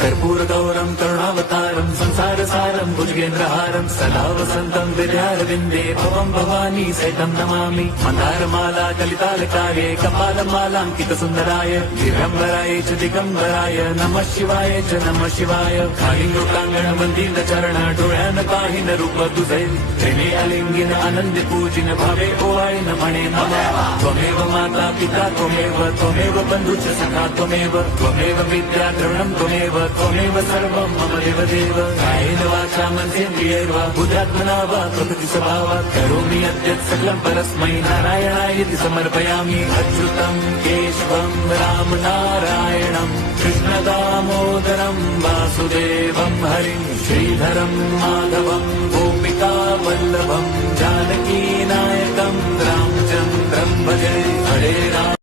कर्पूरगौरं करुणावतारं संसारसारं भुजगेन्द्रहारं सदा वसन्तं विद्यारविन्दे भवं भवानी सहितं नमामि। मन्दारमाला कलितालकार्ये कपालमालाङ्कितसुन्दराय दिव्यम्बराय च दिगम्बराय नमः शिवाय च नमः शिवाय। कालिङ्गोटाङ्गणमन्दिरचरण डोळ्यान पाहिन रूप तुझे प्रेमे अलिंगिन आनंदे पूजिन भावे ओवाळीन म्हणे नमः। त्वमेव माता पिता त्वमेव बन्धुश्च सखा त्वमेव विद्या द्रविणं त्वमेव सर्वं मम देवदेव। कायेन वाचा मनसेन्द्रियैर्वा बुद्ध्यात्मना वा प्रकृति स्वभावात् करोमि यद्यत् सकलं परस्मै नारायणायेति समर्पयामि। अच्युतं केशवं राम नारायणं कृष्ण दामोदरं वासुदेवं हरिं श्रीधरं माधवं गोपिका वल्लभं जानकी नायकं रामचन्द्रं भजे। हरे राम।